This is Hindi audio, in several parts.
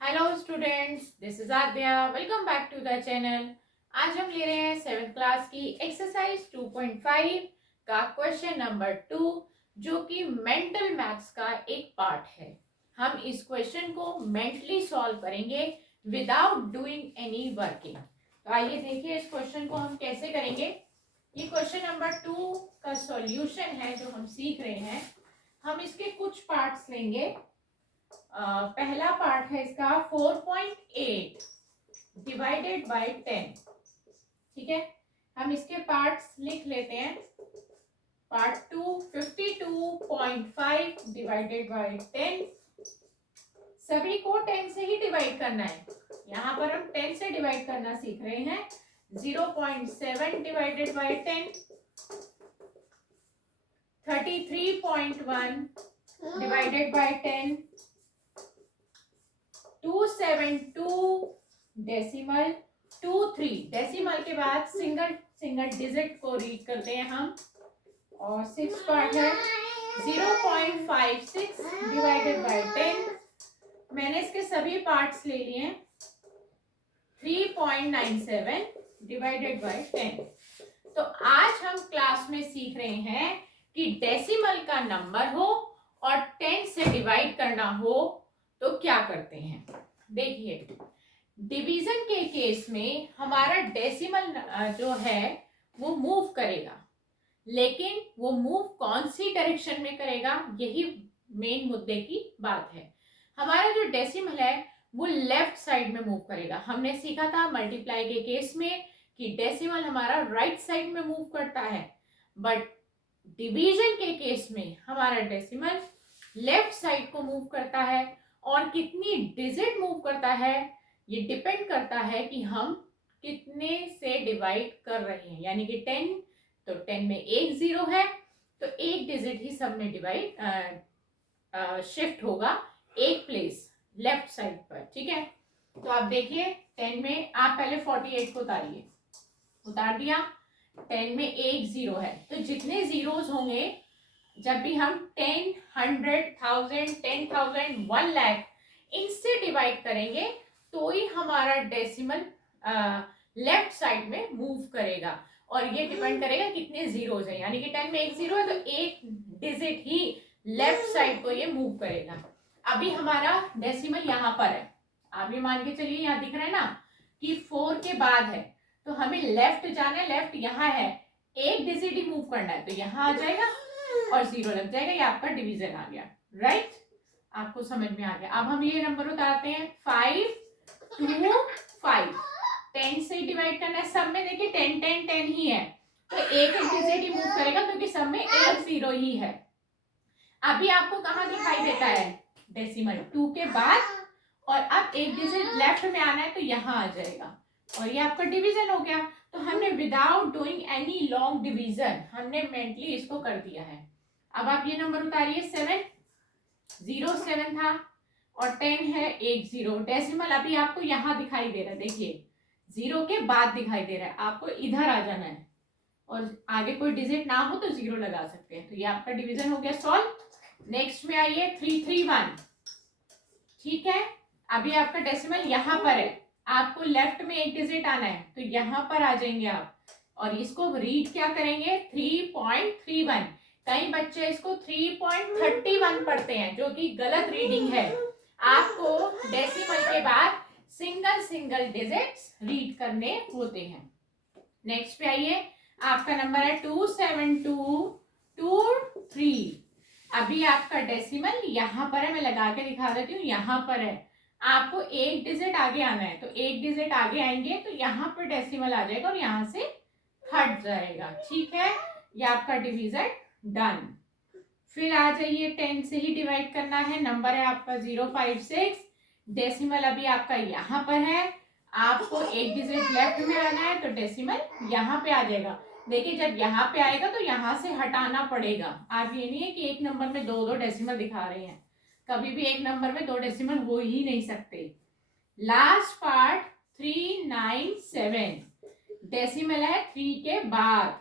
Hello students, this is Aadya. Welcome back to the channel. आज हम ले रहे हैं 7th क्लास की एक्सरसाइज 2.5 का क्वेश्चन नंबर 2, जो कि मेंटल मैथ्स का एक पार्ट है। हम इस क्वेश्चन को मेंटली सॉल्व करेंगे विदाउट डूइंग एनी वर्किंग। तो आइए देखिए इस क्वेश्चन को हम कैसे करेंगे। ये क्वेश्चन नंबर 2 का सॉल्यूशन है जो हम सीख रहे हैं। हम इसके कुछ पार्ट्स लेंगे। पहला पार्ट है इसका 4.8 डिवाइडेड बाय 10। ठीक है, हम इसके पार्ट्स लिख लेते हैं। Part 2 52.5 divided by 10। सभी को 10 से ही डिवाइड करना है। यहाँ पर हम 10 से डिवाइड करना सीख रहे हैं। 0.7 divided by 10, 33.1 divided by 10, 272 decimal 23। Decimal के बाद सिंगल सिंगल डिजिट को रीड करते हैं हम। और 6 पार्ट है 0.56 डिवाइडेड बाय 10। मैंने इसके सभी पार्ट्स ले लिए। 3.97 डिवाइडेड बाय 10। तो आज हम क्लास में सीख रहे हैं कि डेसिमल का नंबर हो और 10 से डिवाइड करना हो तो क्या करते हैं। देखिए, डिवीजन के केस में हमारा डेसिमल जो है वो मूव करेगा, लेकिन वो मूव कौन सी डायरेक्शन में करेगा, यही मेन मुद्दे की बात है। हमारा जो डेसिमल है वो लेफ्ट साइड में मूव करेगा। हमने सीखा था मल्टीप्लाई के केस में कि डेसिमल हमारा राइट साइड में मूव करता है, बट डिवीजन के केस में हमारा डेसिमल लेफ्ट साइड को मूव करता है। और कितनी डिजिट मूव करता है ये डिपेंड करता है कि हम कितने से डिवाइड कर रहे हैं। यानी कि 10, तो 10 में एक 0 है तो एक डिजिट ही सब में डिवाइड शिफ्ट होगा एक प्लेस लेफ्ट साइड पर। ठीक है, तो आप देखिए 10 में आप पहले 48 को उतारिए। उतार दिया। 10 में एक 0 है तो जितने जीरोस होंगे, जब भी हम 10, 100, 1000, 10,000, 1 लाख इनसे डिवाइड करेंगे तो ही हमारा डेसिमल लेफ्ट साइड में मूव करेगा। और ये डिपेंड करेगा कितने जीरोस है। यानी कि 10 में एक 0 है तो एक डिजिट ही लेफ्ट साइड को ये मूव करेगा। अभी हमारा डेसिमल यहाँ पर है। आप ये मान के चलिए, यहाँ दिख रहा है ना कि 4 के बाद है, तो हमें लेफ्ट जाना है। लेफ्ट यहाँ है, एक डिजिट ही मूव करना है तो यहाँ आ जाएगा और 0 लग जाएगा। ये आपका डिवीजन आ गया। राइट, आपको समझ में आ गया। अब हम ये नंबर उतारते हैं 5, 2, 5। 10 से डिवाइड करना है। सब में देखिए 10, 10, 10 ही है तो एक डिजिट ही मूव करेगा क्योंकि सब में एक 0 ही है। अभी आपको कहाँ दिखाई देता है डेसिमल 2 के बाद, और अब एक डिजिट लेफ्ट में आना है तो यहाँ आ जाएगा और ये आपका डिवीजन हो गया। तो हमने without doing any long division हमने मेंटली इसको कर दिया है। अब आप ये नंबर उतारिए 7, 0 7 था और 10 है एक 0। डेसिमल अभी आपको यहाँ दिखाई दे रहा है, देखिए 0 के बाद दिखाई दे रहा है। आपको इधर आ जाना है और आगे कोई डिजिट ना हो तो 0 लगा सकते हैं। तो ये आपका डिवीजन हो गया सॉल्व। नेक्स्ट में आइए 331। ठीक है, अभी आपका डेसिमल यहाँ पर है। आपको लेफ्ट में एक डिजिट आना है तो यहाँ पर आ जाएंगे आप और इसको रीड क्या करेंगे 3.31। कई बच्चे इसको 3.31 पढ़ते हैं जो कि गलत रीडिंग है। आपको डेसिमल के बाद सिंगल सिंगल डिजिट्स रीड करने होते हैं। नेक्स्ट पे आइए, आपका नंबर है 27223। अभी आपका डेसिमल यहाँ पर है, मैं लगा के दिखा देती हूँ। यहाँ पर है, आपको एक डिजिट आगे आना है तो एक डिजिट आगे आएंगे तो यहाँ पर डेसिमल आ जाएगा और यहाँ से हट जाएगा। ठीक है, ये आपका डिवीजन डन। फिर आ जाइए 10 से ही डिवाइड करना है। नंबर है आपका 056। डेसिमल अभी आपका यहाँ पर है, आपको एक डिजिट लेफ्ट में आना है तो डेसिमल यहाँ पे आ जाएगा। देखिए जब यहाँ पे आएगा तो यहाँ से हटाना पड़ेगा। आप ये नहीं है कि एक नंबर में दो दो डेसिमल दिखा रहे हैं, कभी भी एक नंबर में दो डेसिमल हो ही नहीं सकते। Last part 397। डेसिमल है 3 के बाद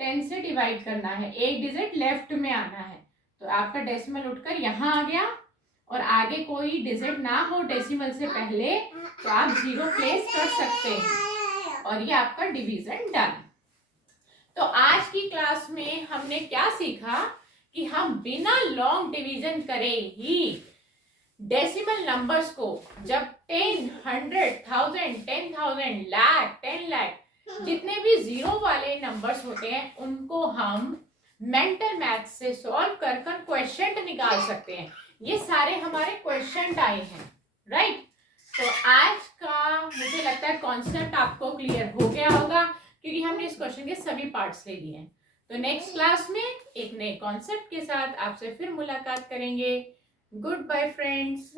10 से डिवाइड करना है, एक डिजिट लेफ्ट में आना है तो आपका डेसिमल उठकर यहाँ आ गया और आगे कोई डिजिट ना हो डेसिमल से पहले तो आप 0 प्लेस कर सकते हैं और ये आपका डिवीजन डन। तो आज की क्लास में हमने क्या सीखा कि हम बिना लॉन्ग डिवीजन करे ही डेसिमल नंबर्स को जब 10, 100, 1000, 10,000, लाख, 10 लाख जितने भी जीरो वाले नंबर्स होते हैं उनको हम मेंटल मैथ से सॉल्व कर क्वेश्चन निकाल सकते हैं। ये सारे हमारे क्वेश्चन आए हैं, राइट। तो आज का मुझे लगता है कॉन्सेप्ट आपको क्लियर हो गया होगा क्योंकि हमने इस क्वेश्चन के सभी पार्ट्स ले लिए हैं। तो नेक्स्ट क्लास में एक नए कॉन्सेप्ट के साथ आपसे फिर मुलाकात करेंगे। Goodbye friends.